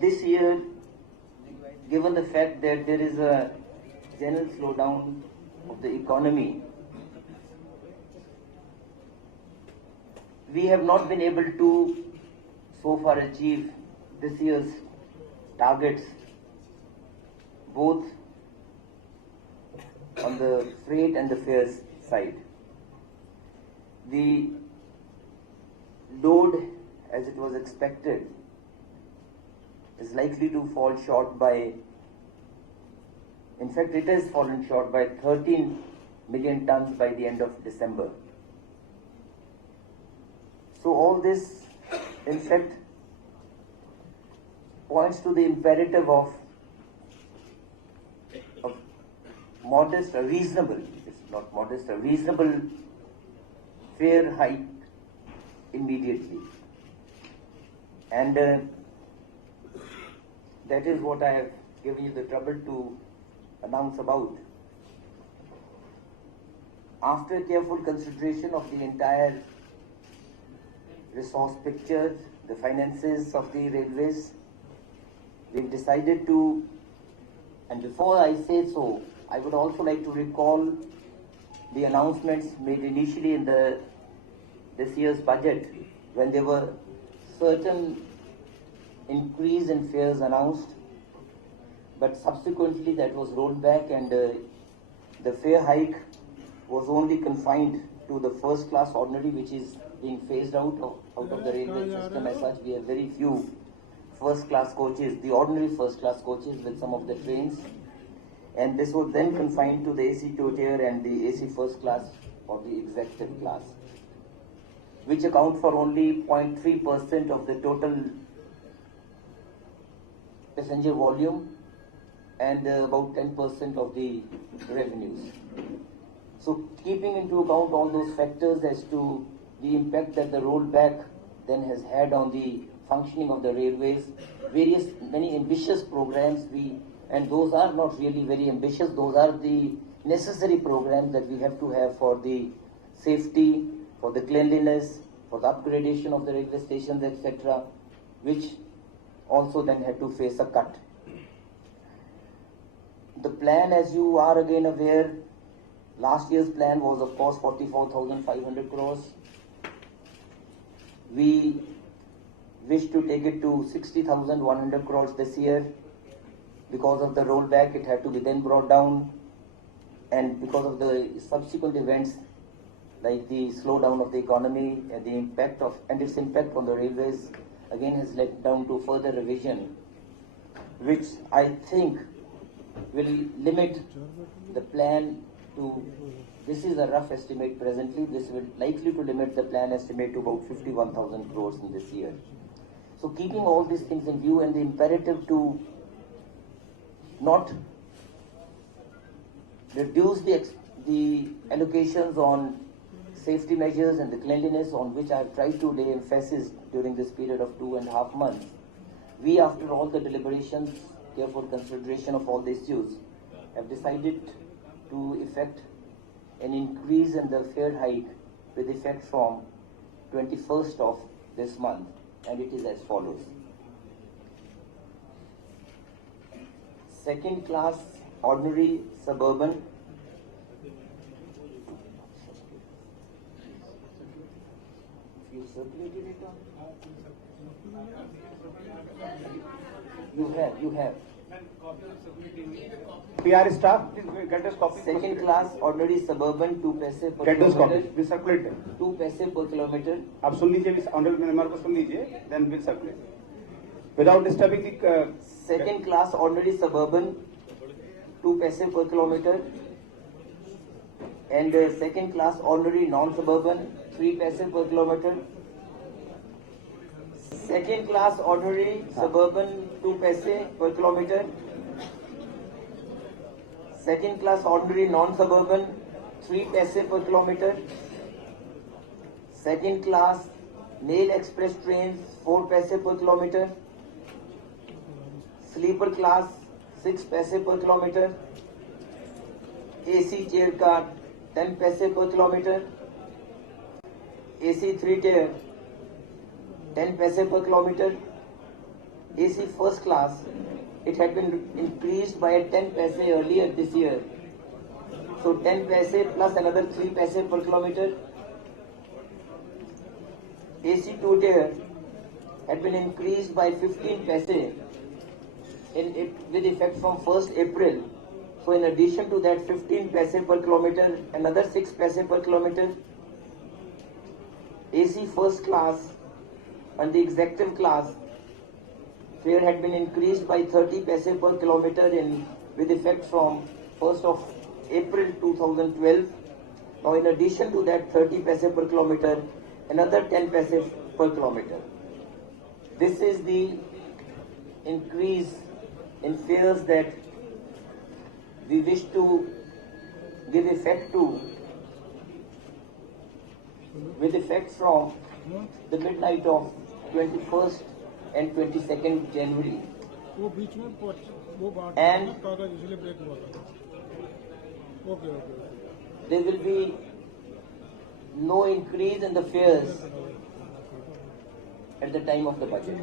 this year, given the fact that there is a general slowdown of the economy, we have not been able to so far achieve this year's targets, both on the freight and the fares side. The load, as it was expected, is likely to fall short by, in fact it has fallen short by 13 million tons by the end of December. So all this, in fact, points to the imperative of modest, a reasonable, it's not modest, a reasonable fare hike immediately. And that is what I have given you the trouble to announce about. After careful consideration of the entire resource picture, the finances of the railways, we've decided to, and before I say so, I would also like to recall the announcements made initially in this year's budget, when there were certain increase in fares announced, but subsequently that was rolled back, and the fare hike was only confined to the first class ordinary, which is being phased out of the railway system. As such, we have very few first class coaches, the ordinary first class coaches with some of the trains, and this was then confined to the AC two tier and the AC first class or the executive class, which account for only 0.3% of the total passenger volume and about 10% of the revenues. So keeping into account all those factors as to the impact that the rollback then has had on the functioning of the railways, many ambitious programs, and those are not really very ambitious, those are the necessary programs that we have to have for the safety, for the cleanliness, for the upgradation of the railway stations, etc., which also then had to face a cut. The plan, as you are again aware, last year's plan was of course 44,500 crores. We wish to take it to 60,100 crores this year. Because of the rollback, it had to be then brought down, and because of the subsequent events like the slowdown of the economy and its impact on the railways again has led down to further revision, which I think will limit the plan to, this is a rough estimate presently, this will likely to limit the plan estimate to about 51,000 crores in this year. So keeping all these things in view and the imperative to not reduce the allocations on safety measures and the cleanliness, on which I have tried to lay emphasis during this period of 2.5 months. We, after all the deliberations, careful consideration of all the issues, have decided to effect an increase in the fare hike with effect from 21st of this month, and it is as follows. Second class ordinary suburban, you circulated it on? You have. PR staff, please get us copy. Second class ordinary suburban, 2 paise per Get us copy. kilometer. We'll circulate them. 2 paise per kilometer. आप सुन लीजिए, honorable member को सुन लीजिए, then we'll circulate. Without disturbing the. Second class ordinary suburban, 2 paise per kilometer, and second class ordinary non-suburban, 3 paise per kilometer. Second class ordinary suburban, 2 paise per kilometer. Second class ordinary non-suburban, 3 paise per kilometer. Second class mail express trains, 4 paise per kilometer. Sleeper class, 6 paise per kilometer. AC chair car, 10 paise per kilometer. AC 3 tier, 10 paise per kilometer. AC first class, it had been increased by 10 paise earlier this year. So 10 paise plus another 3 paise per kilometer. AC two-tier had been increased by 15 paise with effect from 1st April. So in addition to that 15 paise per kilometer, another 6 paise per kilometer. AC first class and the executive class fare had been increased by 30 paise per kilometer with effect from 1st of April 2012. Now in addition to that 30 paise per kilometer, another 10 paise per kilometer. This is the increase in fares that we wish to give effect to with effect from the midnight of 21st and 22nd January. And there will be no increase in the fares at the time of the budget.